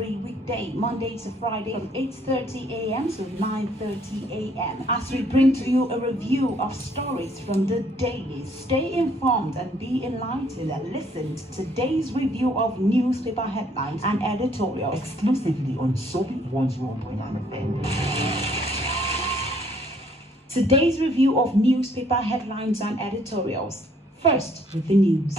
every weekday, Monday to Friday, from 8:30 a.m. to 9:30 a.m. as we bring to you a review of stories from the daily. Stay informed and be enlightened. Listen to today's review of newspaper headlines and editorials exclusively on Sobi 101.9 FM. Today's review of newspaper headlines and editorials. First, with the news.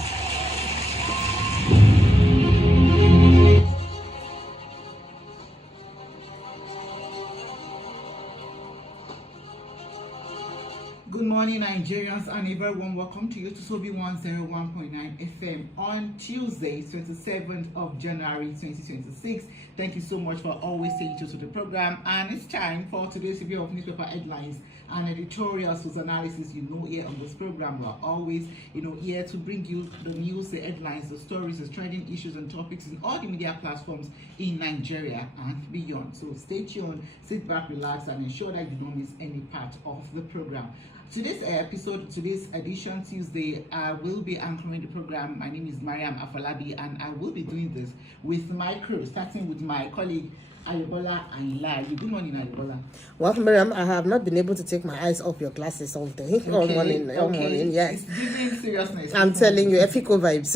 Good morning, Nigerians, and a very warm welcome to you to Sobi 101.9 FM on Tuesday, 27th of January 2026. Thank you so much for always staying tuned to the program, and it's time for today's review of newspaper headlines and editorials with analysis. Here on this program, we are always here to bring you the news, the headlines, the stories, the trending issues and topics in all the media platforms in Nigeria and beyond. So stay tuned, sit back, relax, and ensure that you don't miss any part of the program. Today's edition, Tuesday, I will be anchoring the program. My name is Mariam Afolabi, and I will be doing this with my crew, starting with my colleague Ayebola Ayinla. Good morning, Ayebola. Well, Miriam, I have not been able to take my eyes off your glasses all day, all morning, yes. It's giving seriousness. I'm telling you, Efiko vibes.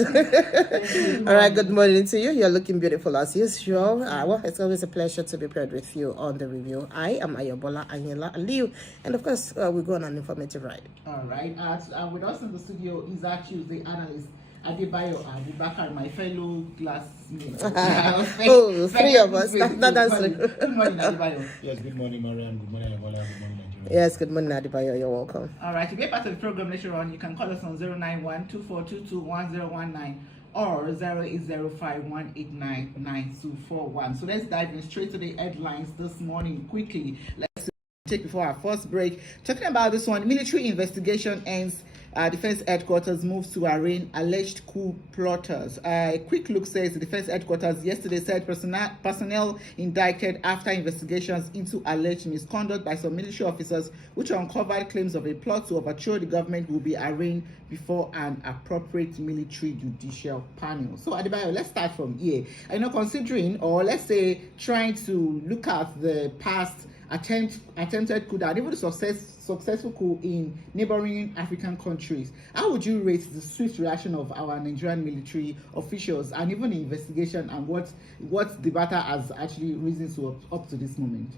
All right, good morning to you. You're looking beautiful as usual. Well, it's always a pleasure to be paired with you on the review. I am Ayebola Ayinla Aliu, and of course, we go on an informative ride. All right. With us in the studio is our Tuesday analyst, Adebayo Abubakar, my fellow classmate. Three of us. That's Good morning, Adebayo. Yes, good morning, Mariam. Good morning, Ebola. Good morning, Nigeria. Yes, good morning, Adebayo. You're welcome. All right. To be a part of the program later on, you can call us on 091-2422-1019 or 08051899241. So let's dive in straight to the headlines this morning quickly. Let's take before our first break. Talking about this one, military investigation ends. Defense headquarters moves to arraign alleged coup plotters. A quick look says the defense headquarters yesterday said personnel indicted after investigations into alleged misconduct by some military officers, which uncovered claims of a plot to overthrow the government, will be arraigned before an appropriate military judicial panel. So, Adebayo, let's start from here. Considering, or let's say, trying to look at the past attempted coup and even the successful coup in neighboring African countries, how would you rate the swift reaction of our Nigerian military officials and even the investigation, and what the matter has actually risen to up to this moment?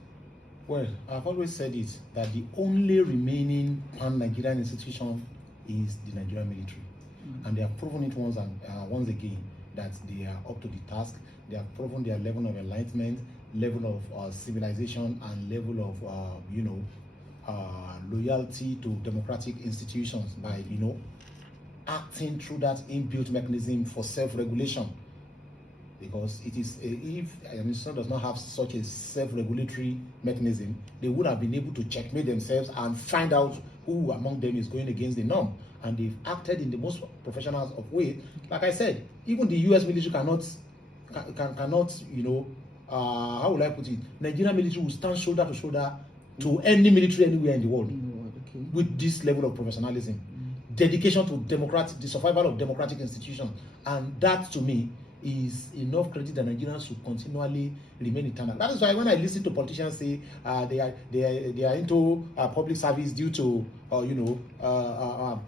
Well, I've always said it, that the only remaining pan-Nigerian institution is the Nigerian military. And they have proven it once again that they are up to the task. They have proven their level of enlightenment, level of civilization, and level of loyalty to democratic institutions by acting through that inbuilt mechanism for self-regulation. Because it is if an institution does not have such a self-regulatory mechanism, they would have been able to checkmate themselves and find out who among them is going against the norm. And they've acted in the most professional of ways. Like I said, even the U.S. military cannot how would I put it? Nigerian military will stand shoulder to shoulder to any military anywhere in the world with this level of professionalism, dedication to the survival of democratic institutions, and that to me is enough credit that Nigerians should continually remain eternal. That is why when I listen to politicians say they are into public service due to the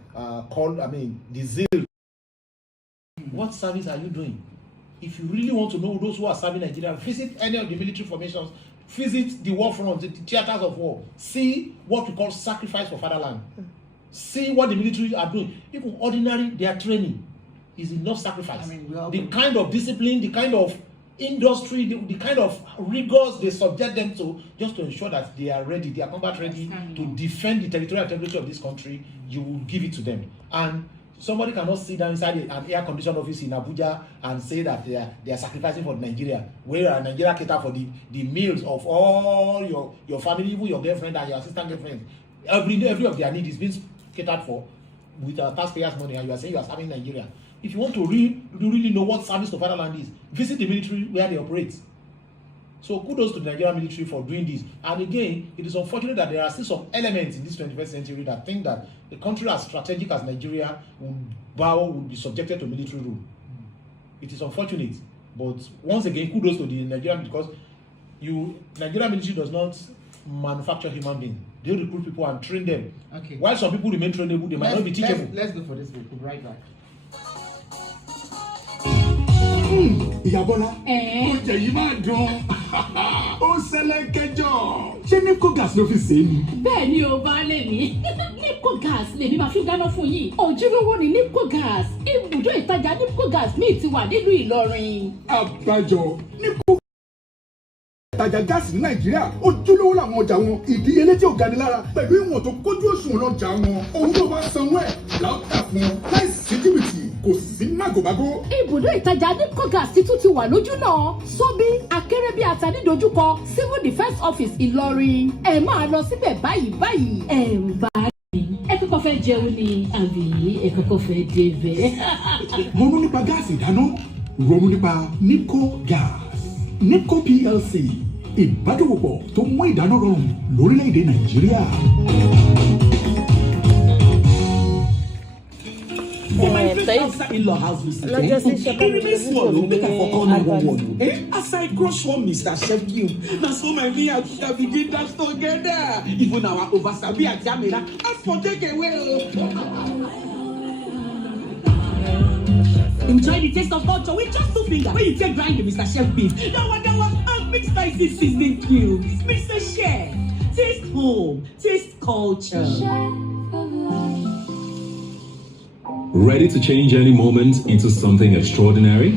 zeal. What service are you doing? If you really want to know those who are serving Nigeria, visit any of the military formations, visit the war front, the theaters of war, see what we call sacrifice for fatherland. See what the military are doing. Even ordinary, their training is enough sacrifice. The kind of discipline, the kind of industry, the kind of rigors they subject them to, just to ensure that they are ready, they are combat ready to defend the territorial integrity of this country, you will give it to them. And somebody cannot sit down inside an air-conditioned office in Abuja and say that they are sacrificing for Nigeria, where Nigeria cater for the meals of all your family, even your girlfriend and your assistant girlfriend. Every of their needs is being catered for with taxpayers' money, and you are saying you are serving Nigeria. If you want to really know what service to fatherland is, visit the military where they operate. So kudos to the Nigerian military for doing this. And again, it is unfortunate that there are still some elements in this 21st century that think that a country as strategic as Nigeria would be subjected to military rule. It is unfortunate. But once again, kudos to the Nigerian, because Nigerian military does not manufacture human beings. They recruit people and train them. Okay. While some people remain trainable, they might not be teachable. Let's go for this break. We'll be right back. Ìyá Bọ́lá, oúnjẹ yìí máa dùn. Ó ṣẹlẹ̀ kẹjọ. Ṣé Nipco gas ló fi ṣe é ni? Bẹ́ẹ̀ ni o baálé mi. Nipco gas lèmi máa fi dáná fún yín. Ojúlówó ni Nipco gas. Ibùdó ìtajà Nipco gas míì ti wà nílùú Ìlọrin. Àbájọ Nipco ìtajà gáàsì ní Nàìjíríà ojúlówó làwọn ọjà wọn, ìdíyelé tí ò gani lára pẹ̀lú ìwọ̀n tó kójú òṣùwọ̀n lọ́jà wọn. Owó tó bá sanwó ẹ̀ láwùjá fún wọn láìsí jìbìtì, kò sí mágòmágó. Ibùdó ìtajà Nipco gas ti tún ti wà lójú náà. Sóbí Akérèbí àtànídojúkọ Civil Defence Office Ìlọrin. Ẹ máa lọ síbẹ̀ báyìí. Ẹ kọ́kọ́ fẹ́ jẹun ni àbí ẹ kọ́kọ́ fẹ́ débẹ̀. Ronú nípa gáàsì ìdáná, ronú nípa Nipco gas. Nipco PLC, ìbádòwòpọ̀ tó mú ìdáná rọrùn lórílẹ̀‐èdè Nàìjíríà. In-law house visit. It remains small, make I for call 911. As I crush one Mr. Chef Cube, now so my me and Tisha begin dance together. Even our oversabi at Jamila, ask for takeaway. Enjoy the taste of culture with just 2 fingers. When you take grind the Mr. Chef beef, that one, and mix spicy seasoning cubes. Mr. Chef, taste home, taste culture. Ready to change any moment into something extraordinary?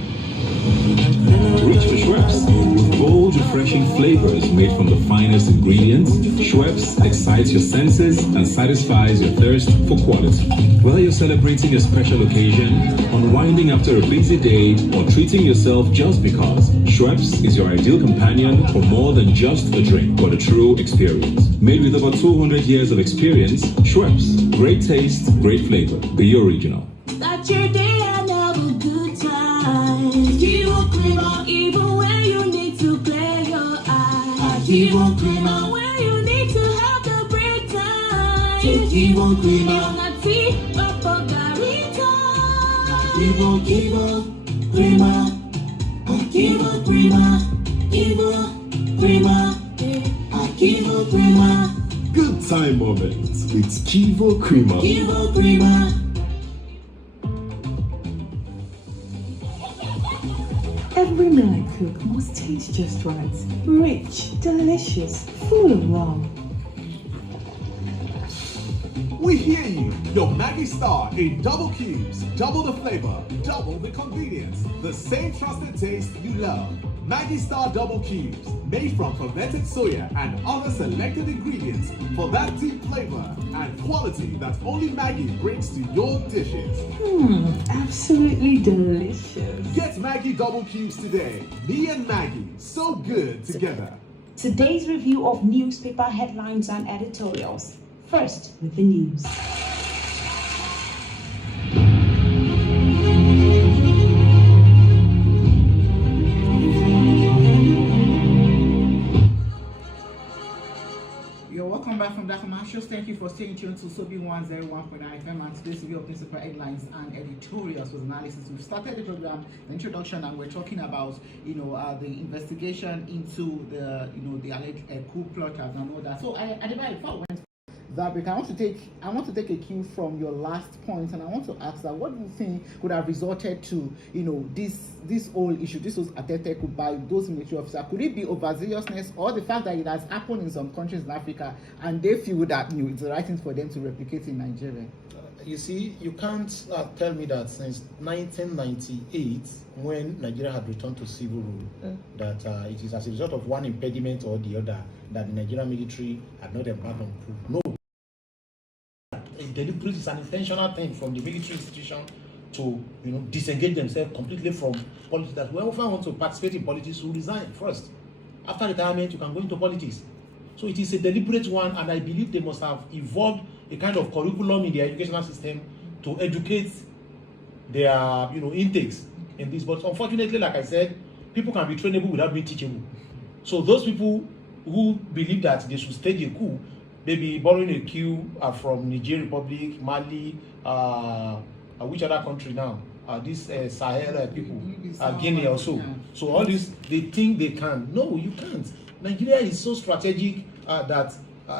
Reach for Schweppes. With bold, refreshing flavors made from the finest ingredients, Schweppes excites your senses and satisfies your thirst for quality. Whether you're celebrating a special occasion, unwinding after a busy day, or treating yourself just because, Schweppes is your ideal companion for more than just a drink, but a true experience. Made with over 200 years of experience, Schweppes. Great taste, great flavor. Be original. Start your day and have a good time. Kivo Krima, even when you need to play your eyes. Kivo Krima, when you need to have the break time. Kivo Krima, on a tea, Papa Garita. Kivo Krima, Kivo Krima, Kivo Krima. Good time moments with Kivo Krima. Kivo Krima. Every meal I cook must taste just right. Rich, delicious, full of love. We hear you. Your Maggie Star in double cubes. Double the flavor, double the convenience. The same trusted taste you love. Maggie Star Double Cubes, made from fermented soya and other selected ingredients for that deep flavor and quality that only Maggie brings to your dishes. Absolutely delicious. Get Maggie Double Cubes today. Me and Maggie, so good together. Today's review of newspaper headlines and editorials. First, with the news. Welcome back from that commercials. Thank you for staying tuned to Sobi 101.9 FM, and today's review of newspaper headlines and editorials was analysis. We've started the program, the introduction, and we're talking about the investigation into the the alleged coup plotters and all that. So Adebayo, before I went that break, I want to take a cue from your last point, and I want to ask that what do you think could have resulted to this whole issue, this was attempted by those military officers? Could it be overzealousness, or the fact that it has happened in some countries in Africa and they feel that it's the right thing for them to replicate in Nigeria? You see, you can't tell me that since 1998, when Nigeria had returned to civil rule, that it is as a result of one impediment or the other that the Nigerian military had not embarked on coup. No. Deliberate is an intentional thing from the military institution to disengage themselves completely from politics. That whoever wants to participate in politics will resign first. After retirement, you can go into politics. So it is a deliberate one, and I believe they must have evolved a kind of curriculum in their educational system to educate their intakes in this. But unfortunately, like I said, people can be trainable without being teachable. So those people who believe that they should stage a coup, maybe borrowing a coup from Niger Republic, Mali, which other country now? these Sahel people, Guinea or so. So all this, they think they can. No, you can't. Nigeria is so strategic that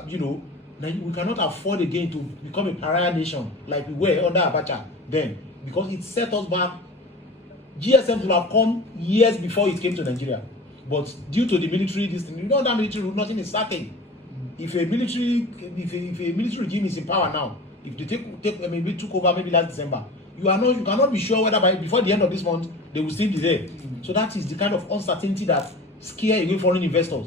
you know, we cannot afford again to become a pariah nation like we were under Abacha then, because it set us back. GSM would have come years before it came to Nigeria, but due to the military, this thing, you know, that military rule, nothing is certain. If a military regime is in power now, if they maybe took over maybe last December, you cannot be sure whether before the end of this month they will still be there. So that is the kind of uncertainty that scare away foreign investors.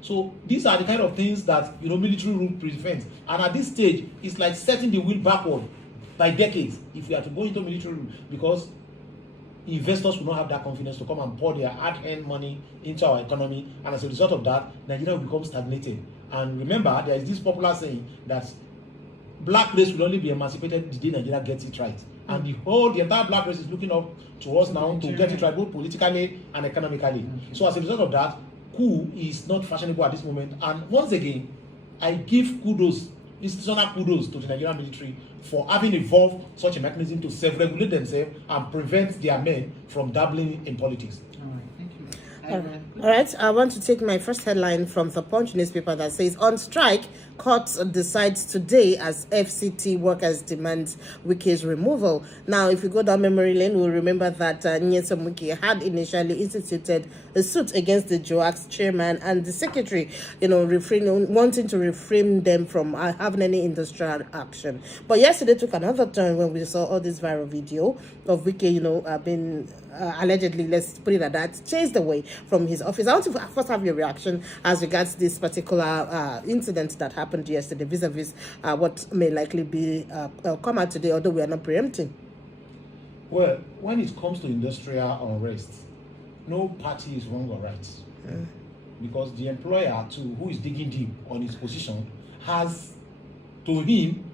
So these are the kind of things that, you know, military rule prevents. And at this stage, it's like setting the wheel backward by decades if we are to go into military rule, because investors will not have that confidence to come and pour their hard-earned money into our economy, and as a result of that, Nigeria will become stagnated. And remember, there is this popular saying that black race will only be emancipated the day Nigeria gets it right. And the entire black race is looking up to us now to get it right, both politically and economically. So as a result of that, coup is not fashionable at this moment. And once again, I give kudos, institutional kudos to the Nigerian military for having evolved such a mechanism to self-regulate themselves and prevent their men from dabbling in politics. All right, thank you. All right, I want to take my first headline from the Punch newspaper that says, on strike, court decides today as FCT workers demand Wike's removal. Now, if you go down memory lane, we'll remember that Nyesom Wike had initially instituted a suit against the JOAX chairman and the secretary, you know, wanting to refrain them from having any industrial action. But yesterday took another turn when we saw all this viral video of Wike, you know, being allegedly, let's put it at that, chased away from his office. I want to first have your reaction as regards this particular incident that happened yesterday vis-a-vis what may likely be come out today, although we are not preempting. Well, when it comes to industrial unrest, no party is wrong or right. Because the employer too, who is digging deep on his position, has, to him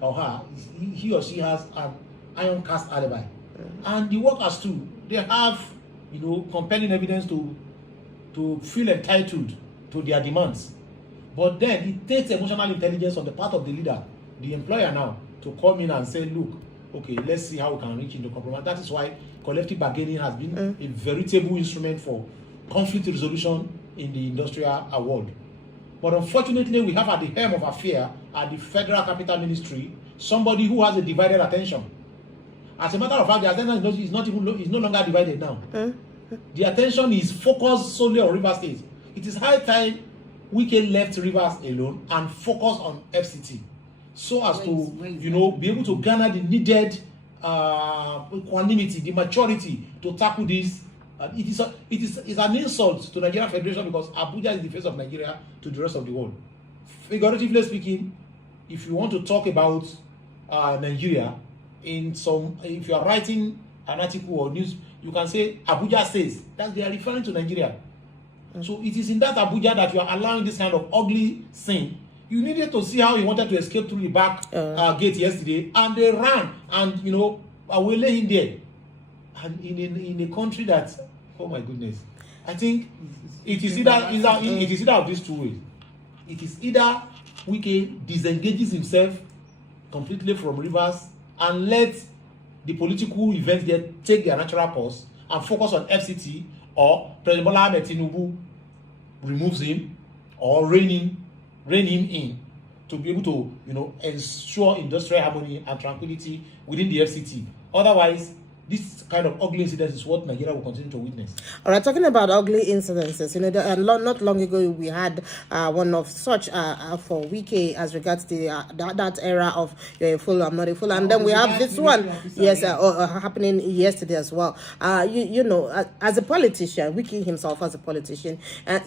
or her, he or she has an iron cast alibi. And the workers too, they have, you know, compelling evidence to feel entitled to their demands. But then it takes emotional intelligence on the part of the leader, the employer now, to come in and say, look, okay, let's see how we can reach into compromise. That is why collective bargaining has been a veritable instrument for conflict resolution in the industrial world. But unfortunately, we have at the helm of affair at the Federal Capital Ministry somebody who has a divided attention. As a matter of fact, the attention is no longer divided now. The attention is focused solely on Rivers State. It is high time Wike left Rivers alone and focus on FCT, so as you know, be able to garner the needed equanimity, the maturity to tackle this. It is an insult to Nigeria Federation, because Abuja is the face of Nigeria to the rest of the world. Figuratively speaking, if you want to talk about Nigeria, if you are writing an article or news, you can say Abuja says that they are referring to Nigeria. So it is in that Abuja that you are allowing this kind of ugly scene. You needed to see how he wanted to escape through the back gate yesterday, and they ran, and you know, we lay him there. And in a country that, oh my goodness, I think it is either of these two ways. It is either Wike disengages himself completely from Rivers and let the political events there take their natural course and focus on FCT, or President Bola Ahmed Tinubu removes him or rein him in to be able to, you know, ensure industrial harmony and tranquility within the FCT. Otherwise, this kind of ugly incidents is what Nigeria will continue to witness. All right, talking about ugly incidences, you know, not long ago we had one of such for Wike as regards the that era of you're a fool, I'm not a fool, and then we have this one, yes, happening yesterday as well. You know, as a politician, Wike himself as a politician,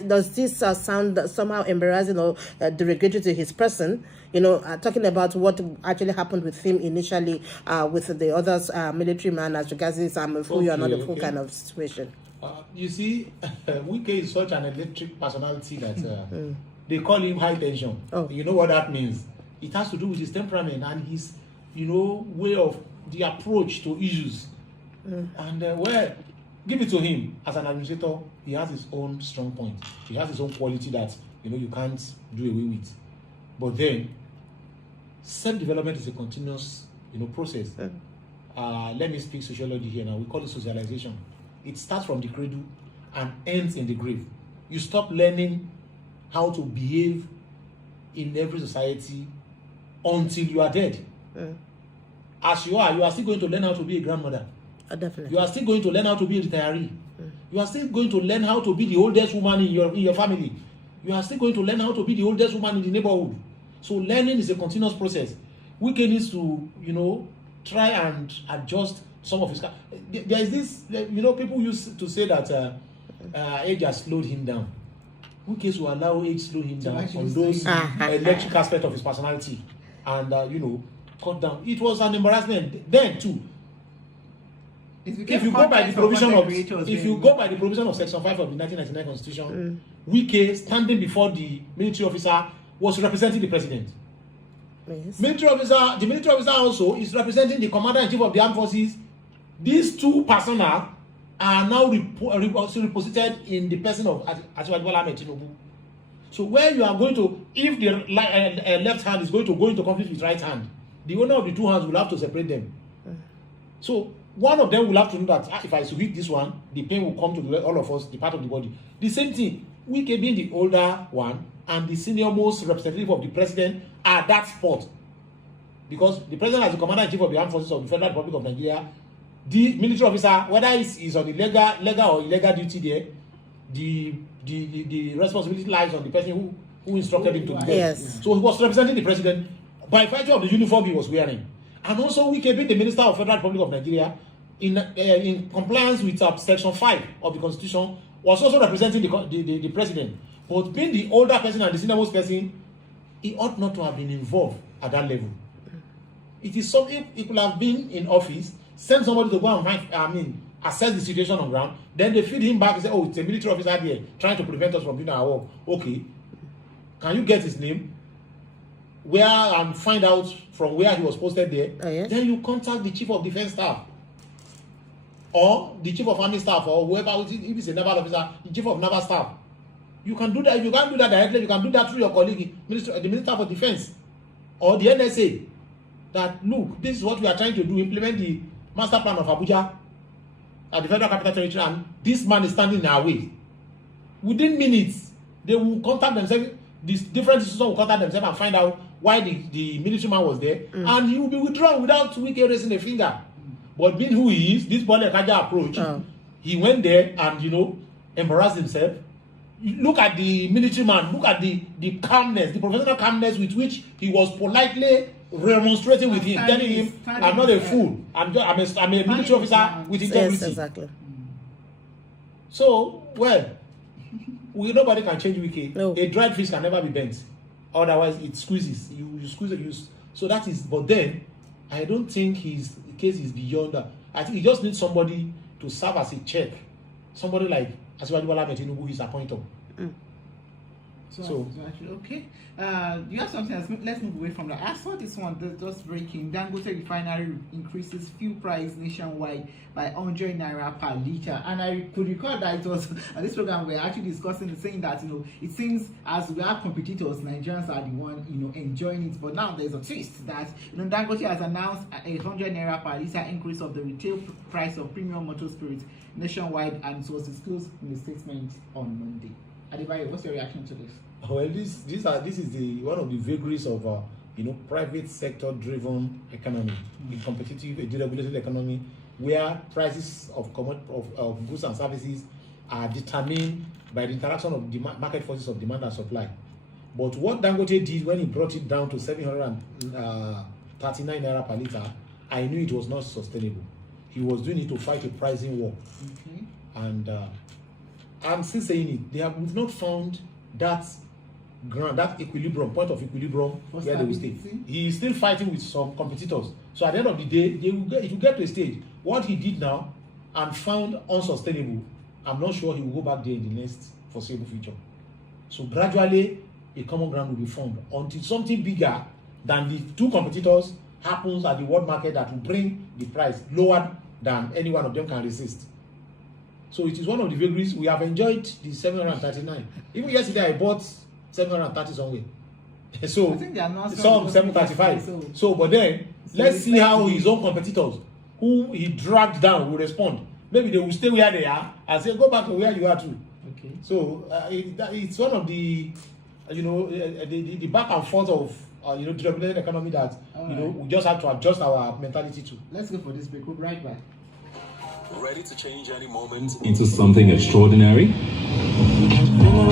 does this sound somehow embarrassing or derogatory to his person? You know, talking about what actually happened with him initially with the others military man as regards this I'm a fool, you're not a fool kind of situation. You see, Wike is such an electric personality that they call him high tension. You know what that means? It has to do with his temperament and his, you know, way of the approach to issues. And well, give it to him as an administrator. He has his own strong point. He has his own quality that, you know, you can't do away with. But then, self-development is a continuous, you know, process. let me speak sociology here now. We call it socialization. It starts from the cradle and ends in the grave. You stop learning how to behave in every society until you are dead. As you are still going to learn how to be a grandmother. Definitely. You are still going to learn how to be a retiree. You are still going to learn how to be the oldest woman in your family. You are still going to learn how to be the oldest woman in the neighborhood. So learning is a continuous process. Wike needs to, try and adjust some of his. There is this, people used to say that age has slowed him down. Wike will allow age slow him down on those electric aspects of his personality, and cut down. It was an embarrassment then too. If you go by the provision of Section 5 of the 1999 Constitution, Wike, standing before the military officer, was representing the president. Yes. The military officer also is representing the commander-in-chief of the armed forces. These two personnel are now reposited in the person of Asiwaju Bola Ahmed Tinubu. So where you are going to, if the left hand is going to go into conflict with right hand, the owner of the two hands will have to separate them. So one of them will have to know that if I hit this one, the pain will come to all of us, the part of the body. The same thing, Wike being the older one and the senior most representative of the president at that spot. Because the president, as the commander-in-chief of the armed forces of the Federal Republic of Nigeria, the military officer, whether he's on the legal or illegal duty there, the responsibility lies on the person who instructed him to do that. Yes. So he was representing the president by virtue of the uniform he was wearing. And also Wike being the Minister of Federal Republic of Nigeria, in compliance with Section 5 of the Constitution, was also representing the president. But being the older person and the senior most person, he ought not to have been involved at that level. It is something he could have been in office, send somebody to go and assess the situation on ground, then they feed him back and say, oh, it's a military officer there trying to prevent us from doing our work. Okay, can you get his name? Where and find out from where he was posted there. Yes. Then you contact the chief of defense staff or the chief of army staff or whoever, if it's a naval officer, the chief of naval staff. You can do that. If you can't do that directly, you can do that through your colleague, the Minister for Defense or the NSA. That look, this is what we are trying to do, implement the master plan of Abuja at the Federal Capital Territory, and this man is standing in our way. Within minutes, they will contact themselves, these different institutions will contact themselves and find out why the military man was there, and he will be withdrawn without Wike raising a finger. But being who he is, this Bole Kaja approach, he went there and embarrassed himself. Look at the military man, look at the calmness, the professional calmness with which he was politely remonstrating with him, telling him, I'm not a fool, I'm a military officer with integrity. Yes, exactly. So, nobody can change Wike. No. A dried fish can never be bent. Otherwise, it squeezes. You squeeze it. So that is. But then, I don't think his case is beyond that. I think he just needs somebody to serve as a check. Somebody like Asiwaju Bola Ahmed Tinubu, his appointed. So okay. You have something else. Let's move away from that. I saw this one just breaking. Dangote refinery increases fuel price nationwide by 100 naira per liter. And I could recall that it was at this program we were actually discussing, saying that it seems as we have competitors, Nigerians are the one enjoying it. But now there's a twist that Dangote has announced a 100 naira per liter increase of the retail price of premium motor spirits nationwide, and it was disclosed in a statement on Monday. Adebayo, what's your reaction to this? Well, this is one of the vagaries of private sector driven economy, a competitive, a deregulated economy, where prices of goods and services are determined by the interaction of the market forces of demand and supply. But what Dangote did when he brought it down to 739 naira per liter, I knew it was not sustainable. He was doing it to fight a pricing war. Okay. And I'm still saying it. We've not found that ground, that equilibrium, point of equilibrium where they will stay. He is still fighting with some competitors. So at the end of the day, it will get to a stage. What he did now and found unsustainable, I'm not sure he will go back there in the next foreseeable future. So gradually, a common ground will be formed until something bigger than the two competitors happens at the world market that will bring the price lower than any one of them can resist. So it is one of the vagaries. We have enjoyed the 739. Even yesterday, I bought 730 somewhere. So I think they are not some 735. So, but then let's see how his own competitors who he dragged down will respond. Maybe they will stay where they are and say, go back to where you are too. Okay. So it's one of the, the back and forth of, deregulated economy that, we just have to adjust our mentality to. Let's go for this break. We'll be right back. Ready to change any moment into something extraordinary?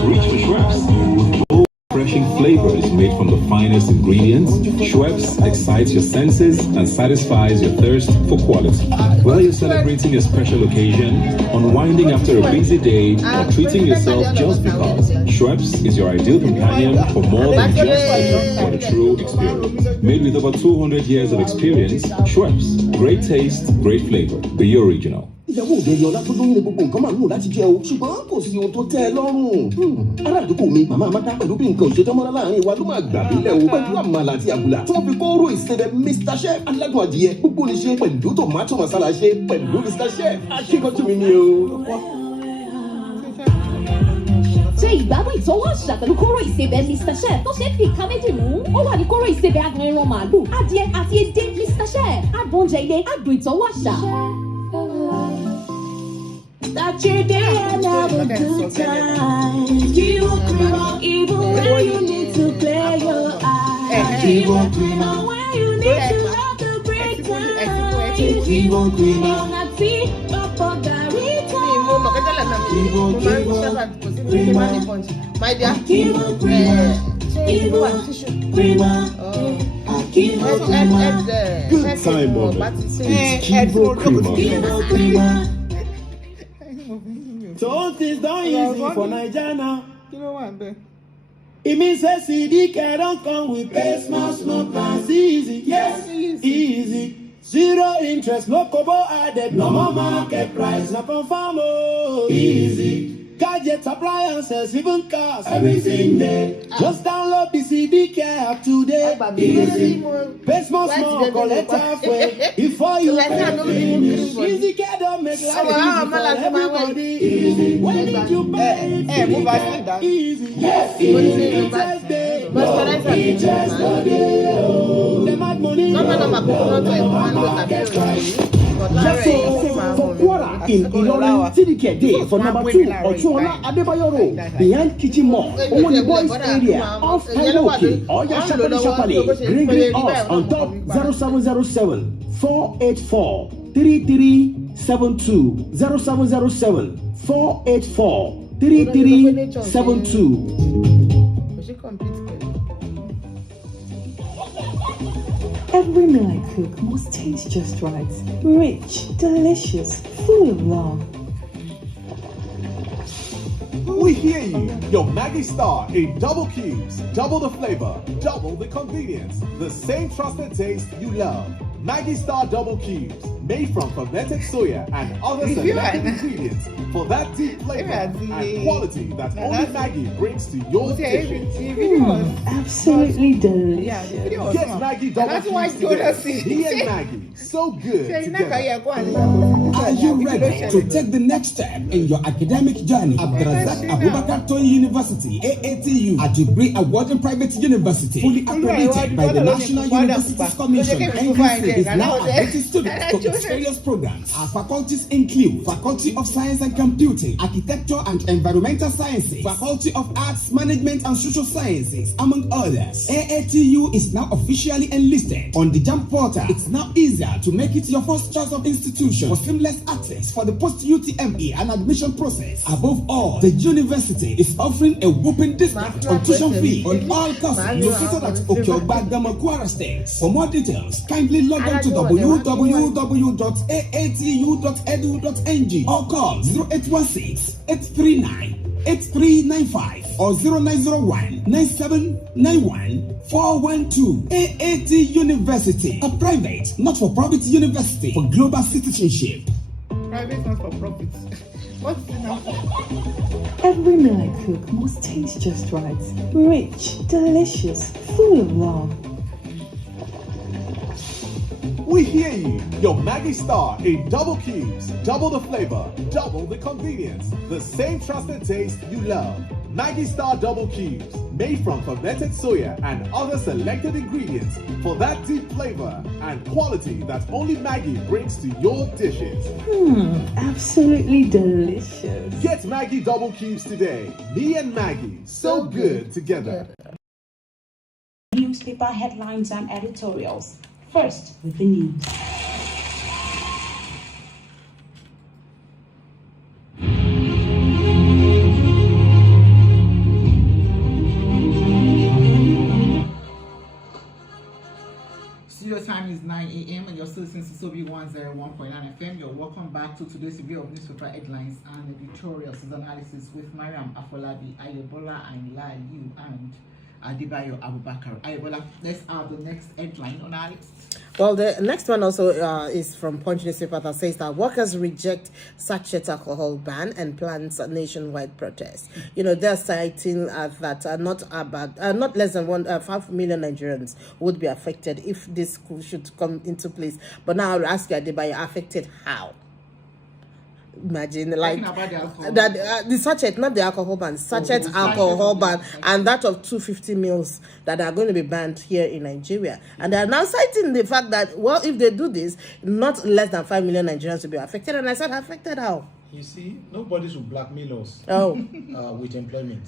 Reach for Schweppes. With bold, refreshing flavors made from the finest ingredients, Schweppes excites your senses and satisfies your thirst for quality. Whether you're celebrating a special occasion, unwinding after a busy day, or treating yourself just because, Schweppes is your ideal companion for more than just for a true experience. Made with over 200 years of experience, Schweppes. Great taste, great flavor. Be original. ìyàwó òde yọlá tó lóyún ní gbogbo nǹkan máa ń lò láti jẹ o ṣùgbọ́n kò sí ohun tó tẹ́ ẹ lọ́rùn. ará àdúgbò mi màmá amaka pẹ̀lú bí nǹkan òṣèjọ́ mọ́ra láàrin wa ló máa gbà nílẹ̀ o pẹ̀lú àmàlà àti àbùlà tí wọ́n fi kóró ìsebẹ̀ Mr. Chef aládùn adìyẹ gbogbo ní ṣe pẹ̀lú tòmátò masala ṣe pẹ̀lú Mr. Chef àṣekọ́tù mi ni o. ṣe ìgbádùn ìtọ́wọ́ àṣà pẹ̀lú kóró ìsebẹ̀ Mr. Chef tó ṣe é fi ìka méjì mú. Ó wà ní kóró ìsebẹ̀ adùn ẹran màálù, adìẹ àti edé Mr. Chef. Adùn oúnjẹ ilé, adùn ìtọ́wọ́ àṣà. That you're there and have a good time. You will cream on even when you need to play your eye. You will cream on when you need to have the break time. You will cream on a tea up for Garita. My dear, Good time, Mama. It's Kivo Creamer. So things don't easy for Naija now. It means a CD don't come with pay small plans. Easy, yes, easy. Zero interest, no kobo added, no more market price, no confirm, oh, easy. Gadgets, appliances, even cars, everything there. Just download the CD Care app today. Easy. Pay small, collect halfway. Before you pay, Easy Care don't make life easy for everybody. Easy. When did you pay? Easy. Yes, easy. Interest day. No interest no day. Them add money. For Quora in Ilorin, CDK Day for number 2 Otuola Adebayo Road, behind Kitchen Mall, Owoni Boys area, off Taiwoke, Oya Shapali, ring us on top 0707 484 3372 0707 484 3372. Every meal I cook must taste just right. Rich, delicious, full of love. We hear you. Your Maggie Star in double cubes, double the flavor, double the convenience. The same trusted taste you love. Maggie Star double cubes, made from fermented soya and other selected ingredients for that deep flavor and quality that only Maggie brings to your kitchen. Absolutely delicious. Get Maggie double cubes today. He and Maggie, so good together. Are you ready to take the next step in your academic journey? Abdulrazak Abubakar Toyin University, AATU, a degree awarding private university, fully accredited by the National Universities Commission, NUC, is now admitting students to its various programs. Our faculties include Faculty of Science and Computing, Architecture and Environmental Sciences, Faculty of Arts, Management and Social Sciences, among others. AATU is now officially enlisted on the JAMB portal. It's now easier to make it your first choice of institution for seamless access for the post-UTME and admission process. Above all, the university is offering a whopping discount on tuition fee on all courses located at Okeogbadama, Kwara State. For more details, kindly log on to www.aatu.edu.ng or call 0816-839-8395 or 0901-9791-412. AAT University, a private, not-for-profit university for global citizenship. Private, not for profit. What's the number? Every meal I cook must taste just right. Rich, delicious, full of love. We hear you. Your Maggie Star in double cubes, double the flavor, double the convenience. The same trusted taste you love. Maggi Star Double Cubes, made from fermented soya and other selected ingredients for that deep flavor and quality that only Maggi brings to your dishes. Absolutely delicious. Get Maggi Double Cubes today. Me and Maggi, so good together. Newspaper headlines and editorials. First, with the news. Studio time is 9 a.m. and you're still listening to Sobi 101.9 FM. You're welcome back to today's review of newspaper headlines and editorials analysis with Mariam Afolabi, Ayebola Ayinla Aliyu, and Adebayo Abubakar. Ayebola, let's have the next headline on our list. Well, the next one also is from Punch newspaper that says that workers reject sachet alcohol ban and plans a nationwide protest. You know, they're citing that not less than 5 million Nigerians would be affected if this should come into place. But now I'll ask you, Adebayo, affected how? Imagine like that the sachet, not the alcohol ban, sachet alcohol ban, and that of 250 mils that are going to be banned here in Nigeria. And they are now citing the fact that, well, if they do this, not less than 5 million Nigerians will be affected. And I said, affected how? You see, nobody should blackmail us with employment.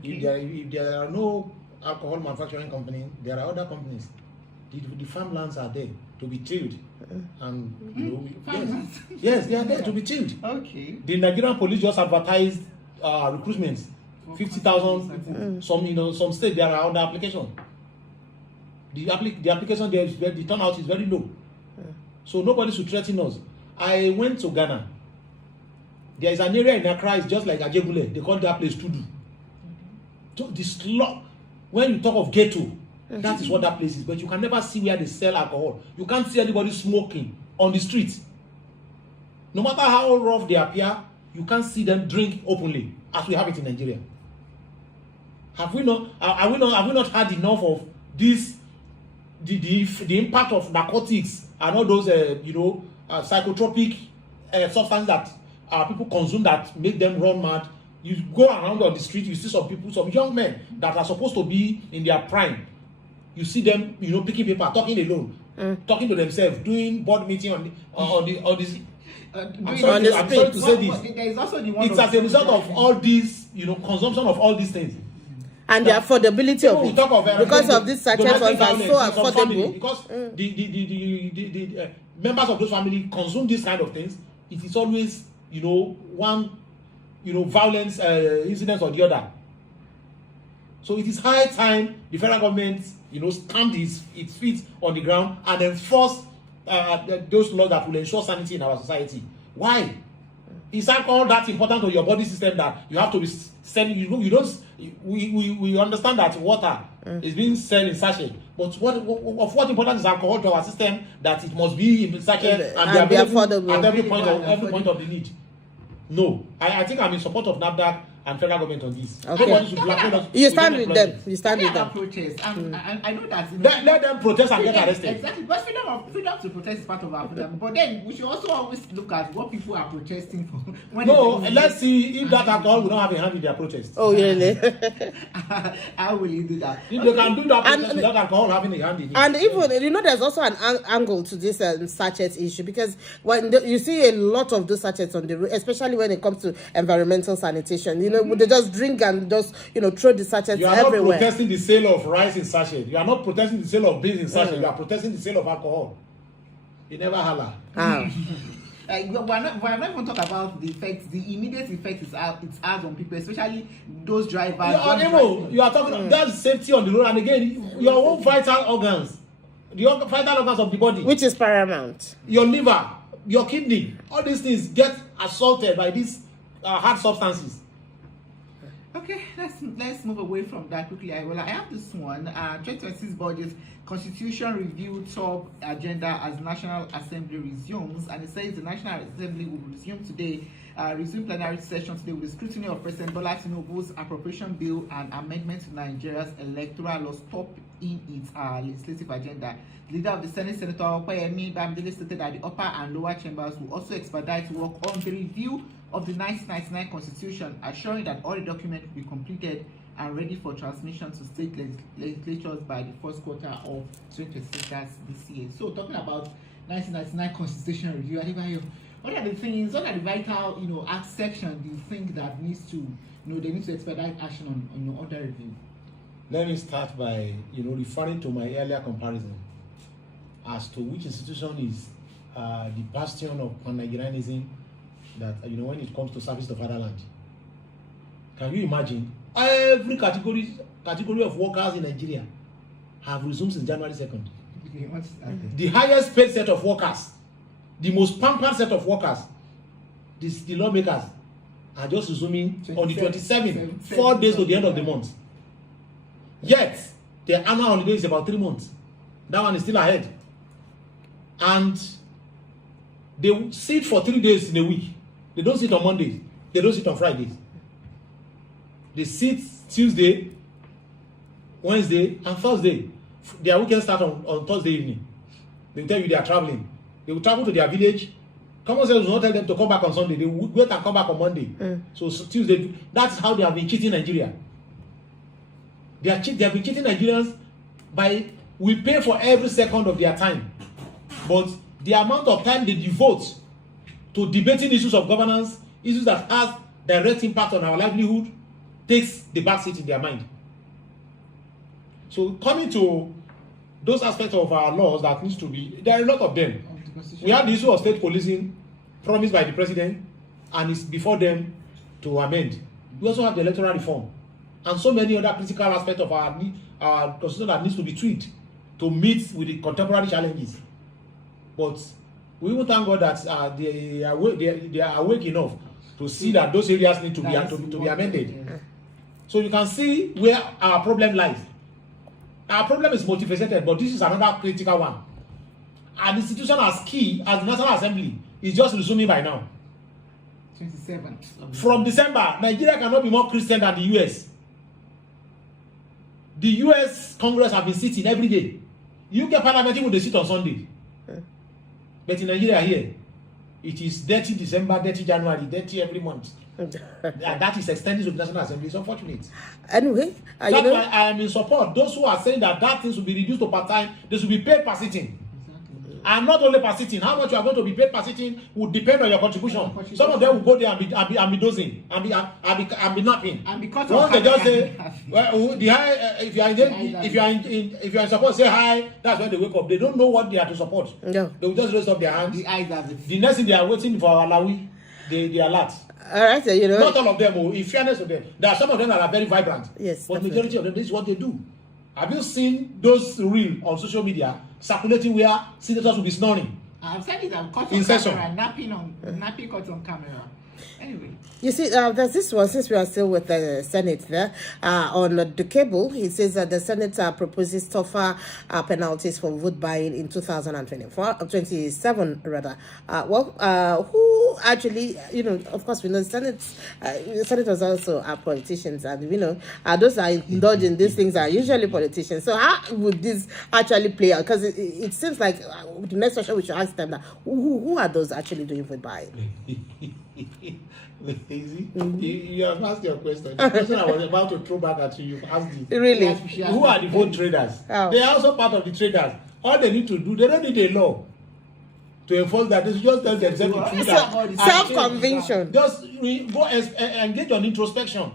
Okay. If there are no alcohol manufacturing companies, there are other companies. The farmlands are there to be tilled, and you know, yes, they are there to be tilled. Okay. The Nigerian police just advertised recruitments, 50,000. Some states there are under application. The application there is the turnout is very low, so nobody should threaten us. I went to Ghana. There is an area in Accra, it's just like Ajegule. They call that place Tudu. When you talk of ghetto, that is what that place is. But you can never see where they sell alcohol. You can't see anybody smoking on the street. No matter how rough they appear, you can't see them drink openly, as we have it in Nigeria. Have we not had enough of this? The impact of narcotics and all those psychotropic substances that people consume that make them run mad. You go around on the street, you see some people, some young men that are supposed to be in their prime. You see them, picking paper, talking alone, talking to themselves, doing board meeting on this. I'm sorry to say this. It's as a result of all these, consumption of all these things. And the affordability of it, because of this sachet funds are so affordable. Because the members of those families consume these kind of things. It is always, one, violence incident or the other. So it is high time the federal government, stamped its feet on the ground and enforce those laws that will ensure sanity in our society. Why? Is alcohol that important to your body system that you have to be sending? We understand that water is being sold in sachet, but what importance is alcohol to our system that it must be in sachet and be affordable at every point of the need? No, I think I'm in support of NAFDAC and federal government on this. Okay. You stand with them. You stand with them. Protest. I know that. Let them protest and get arrested. Exactly. But freedom to protest is part of our freedom. But then we should also always look at what people are protesting for. Let's see if that alcohol will not have a hand in their protest. Oh, really? How will you do that? If they can do that protest without alcohol having a hand in it. And even, there's also an angle to this sachet issue, because when you see a lot of those sachets on the road, especially when it comes to environmental sanitation, they just drink and just, throw the sachets everywhere. You are not protesting the sale of rice in sachet. You are not protesting the sale of beans in sachet. You are protesting the sale of alcohol. You never holler. We're not even talk about the effects. The immediate effect it's had on people, especially those drivers. You are talking about that's safety on the road, and again, your own vital organs, the vital organs of the body, which is paramount. Your liver, your kidney, all these things get assaulted by these hard substances. Okay, let's move away from that quickly. I have this one. 2026 budget constitution review top agenda as National Assembly resumes, and it says the National Assembly will resume today resumed plenary session today with the scrutiny of President Bola Tinubu's appropriation bill and amendment to Nigeria's electoral laws top in its legislative agenda. The leader of the Senate, Senator Opeyemi Bamidele, stated that the upper and lower chambers will also expedite work on the review of the 1999 Constitution, assuring that all the documents will be completed and ready for transmission to state legislatures by the first quarter of 2026, that's this year. So talking about 1999 Constitution review, Adebayo, what are the things, what are the vital, act section do you think that needs to, they need to expedite action on under review? Let me start by, referring to my earlier comparison as to which institution is the bastion of Pan-Nigerianism that, when it comes to service to fatherland. Can you imagine? Every category of workers in Nigeria have resumed since January 2nd. The highest paid set of workers, the most pampered set of workers, the lawmakers are just resuming on the 27th, 4 days to the end of the month. Yet, their annual holiday is about 3 months. That one is still ahead. And they sit for 3 days in a week. They don't sit on Mondays. They don't sit on Fridays. They sit Tuesday, Wednesday, and Thursday. Their weekend start on Thursday evening. They will tell you they are traveling. They will travel to their village. Common sense will not tell them to come back on Sunday. They will wait and come back on Monday. So Tuesday, that's how they have been cheating Nigeria. They have been cheating Nigerians by, we pay for every second of their time. But the amount of time they devote to debating issues of governance, issues that have direct impact on our livelihood, takes the back seat in their mind. So coming to those aspects of our laws that needs to be, there are a lot of them. We have the issue of state policing promised by the president, and it's before them to amend. We also have the electoral reform and so many other critical aspects of our constitution that needs to be tweaked to meet with the contemporary challenges. But we will thank God that they are awake enough to see that those areas need to be amended. So you can see where our problem lies. Our problem is multifaceted, but this is another critical one. An institution as key as the National Assembly is just resuming by now. 27th. From December, Nigeria cannot be more Christian than the US. The US Congress have been sitting every day. UK Parliament will sit on Sunday. But in Nigeria here, it is dirty December, dirty January, dirty every month. And that is extended to the National Assembly. It's unfortunate. Anyway, that's why I am in support. Those who are saying that things will be reduced to part-time, they should be paid per sitting. And not only per sitting. How much you are going to be paid per sitting will depend on your contribution. Some of them will go there and be dozing and be napping. And because once they just say, well, the high, if you are in support, say hi. That's when they wake up. They don't know what they are to support. No. They will just raise up their hands. The next thing they are waiting for Alawi, they are alert. All right, not all of them. In fairness to them, there are some of them that are very vibrant. Yes, but majority of them, this is what they do. Have you seen those reels on social media circulating where senators will be snoring? I've said it. I'm caught on camera, napping caught on camera. Anyway. You see, there's this one, since we are still with the Senate there, on the cable, he says that the Senate proposes tougher penalties for vote buying in 2027, rather. Who actually, of course, we know senators also are politicians, and, those that indulge in these things are usually politicians. So how would this actually play out? Because it seems like the next question we should ask them that, who are those actually doing vote buying? You have asked your question. The question I was about to throw back at you, you've asked it. Really? Who are the vote traders? Oh. They are also part of the traders. All they need to do, they don't need a law to enforce that. They should just tell themselves the truth. Self-conviction. Just go engage on introspection.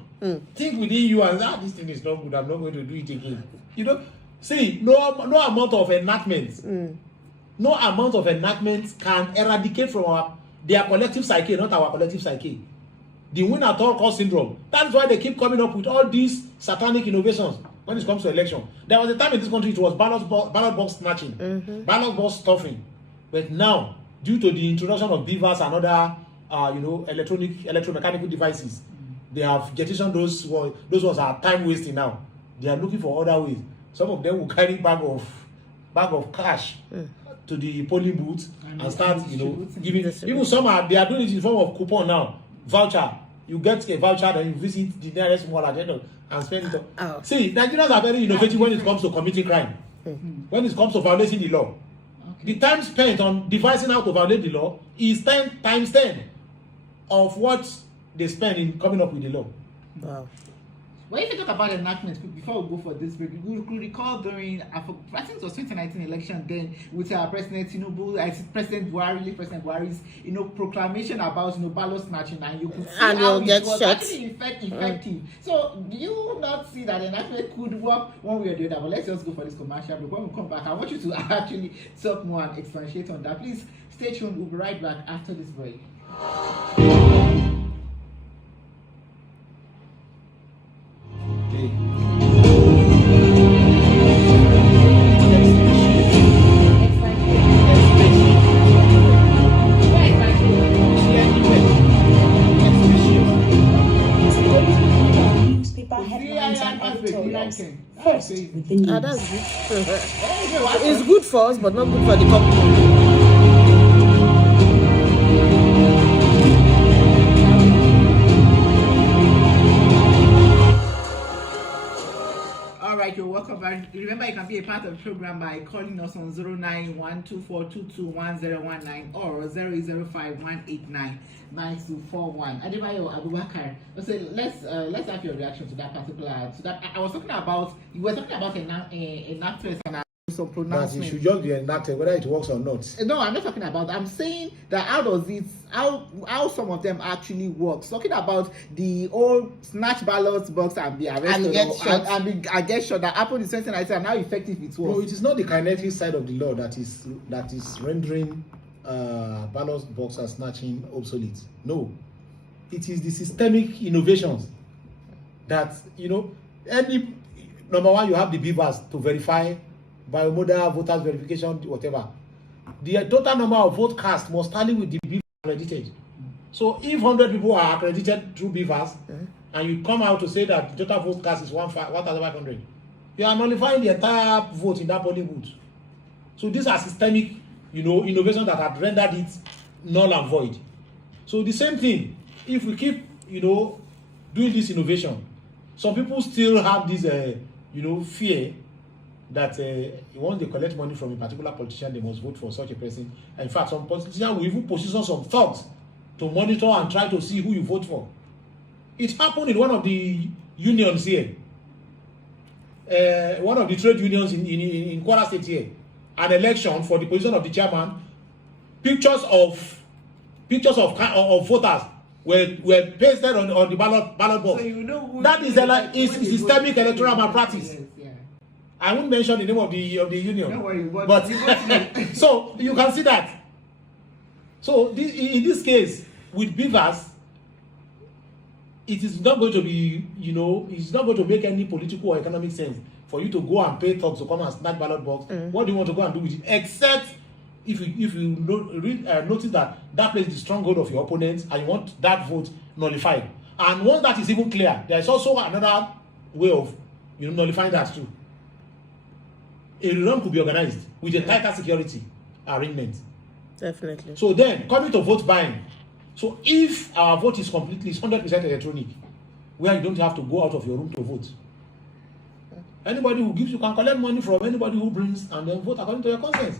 Think within you and this thing is not good. I'm not going to do it again. See, no amount of enactments, no amount of enactments can eradicate from their collective psyche, not our collective psyche. The win at all cost syndrome. That's why they keep coming up with all these satanic innovations when it comes to election. There was a time in this country it was ballot box snatching, ballot box stuffing. But now, due to the introduction of beavers and other electromechanical devices, they have jettisoned those ones are time wasting now. They are looking for other ways. Some of them will carry bag of cash to the polling booth and start, giving. Even they are doing it in form of coupon now. voucher. You get a voucher, then you visit the nearest mall at the end and spend it. Oh. See, Nigerians are very innovative when it comes to committing crime. When it comes to violating the law. The time spent on devising how to violate the law is 10 times 10 of what they spend in coming up with the law. Wow. Well, if you talk about enactment, before we go for this break, we could recall during, I think it was 2019 election then, with President Tinubu, President Buhari's, proclamation about, ballot snatching, and you could see and how you'll get it was shot. actually effective. So, do you not see that enactment could work one way or the other? But let's just go for this commercial break. When we come back, I want you to actually talk more and expatiate on that. Please stay tuned. We'll be right back after this break. Newspaper headlines and editorials. First, with the news. That's good. It's good for us, but not good for the company. All right, you're welcome back. Remember, you can be a part of the program by calling us on 09124221019 or 00518999241. Adebayo Abubakar. So let's have your reaction to that particular. So that I was talking about. You were talking about an actress and some That pronouncement. it should just be enacted, whether it works or not. No, I'm not talking about. I'm saying that how some of them actually works. Talking about the old snatch ballot box and be arrested And get shot. and get shot that happened in 2019 and how effective it was. No, it is not the kinetic side of the law that is rendering ballot box and snatching obsolete. No, it is the systemic innovations that any number one, you have the beavers to verify biomodal voters verification, whatever. The total number of vote cast must tally with the beavers accredited. So if 100 people are accredited through beavers, and you come out to say that the total vote cast is 1,500, you are nullifying the entire vote in that polling booth. So these are systemic, innovations that have rendered it null and void. So the same thing, if we keep, doing this innovation, some people still have this, fear that once they collect money from a particular politician, they must vote for such a person. And in fact, some politicians will even position some thugs to monitor and try to see who you vote for. It happened in one of the unions here, one of the trade unions in Kwara State here. An election for the position of the chairman, pictures of voters were pasted on the ballot box. So who that is systemic electoral malpractice. Yes, yeah. I won't mention the name of the union. Don't worry, but so you can see that. So in this case, with beavers, it is not going to be, it's not going to make any political or economic sense for you to go and pay thugs to come and snatch ballot box. What do you want to go and do with it? Except if you notice that place is the stronghold of your opponent and you want that vote nullified. And once that is even clear, there is also another way of nullifying that too. A run could be organized with a tighter security arrangement. Definitely. So then, coming to vote buying. So if our vote is completely 100% electronic, where you don't have to go out of your room to vote, anybody who gives you can collect money from anybody who brings and then vote according to your consent.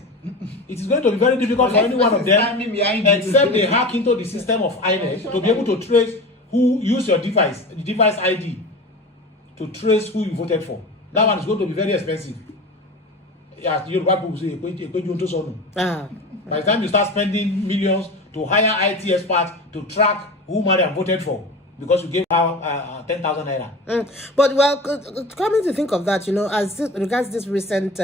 It is going to be very difficult for any one of them, except they hack into the system of INEC to be able to trace who use your device, the device ID, to trace who you voted for. That one is going to be very expensive. As the Yoruba people say, by the time you start spending millions to hire IT experts to track who Mariam voted for, because you gave her 10,000 naira. But coming to think of that, as regards this recent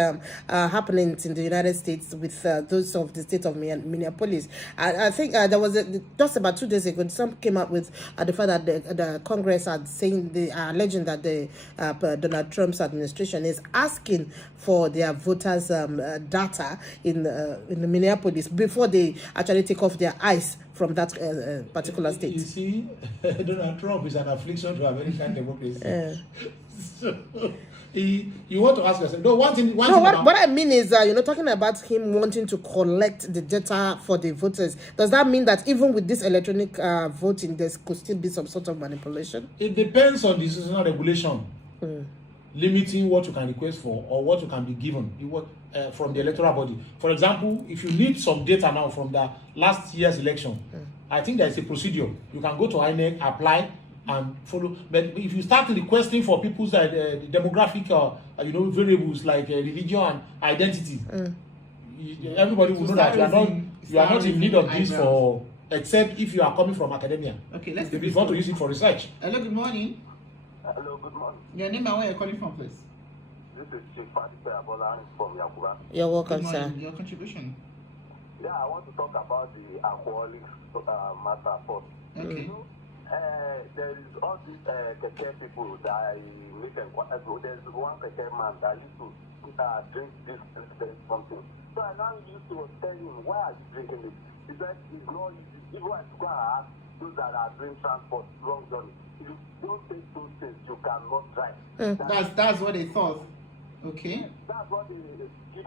happenings in the United States with those of the state of Minneapolis, I think there was just about 2 days ago, some came up with the fact that the Congress had saying alleging that the Donald Trump's administration is asking for their voters' data in Minneapolis before they actually take off their eyes from that particular You state. see, Donald Trump is an affliction to American democracy. So, you want to ask yourself, no, one thing what I mean is, talking about him wanting to collect the data for the voters, does that mean that even with this electronic voting, there could still be some sort of manipulation? It depends on the seasonal regulation. Limiting what you can request for or what you can be given from the electoral body. For example, if you need some data now from the last year's election, I think there is a procedure. You can go to INEC, apply, and follow. But if you start requesting for people's demographic, variables like religion and identity, everybody will know that you are not in need of this except if you are coming from academia. Okay, let's if you want to use it for research. Hello, good morning. Hello, good morning. Your name and where you're calling from, please? This is Chief Fatih Abola from Yakuba. You're welcome, sir. Your contribution. Yeah, I want to talk about the alcoholic matter first. Okay. There is all these keke people that I make there's one keke man that used to drink this something. So I now used to tell him, why are you drinking it? He said, it's not easy. Even at school, those that are doing transport, long journey. If you don't take those things, you cannot drive. That's what they thought. Okay. That's what they give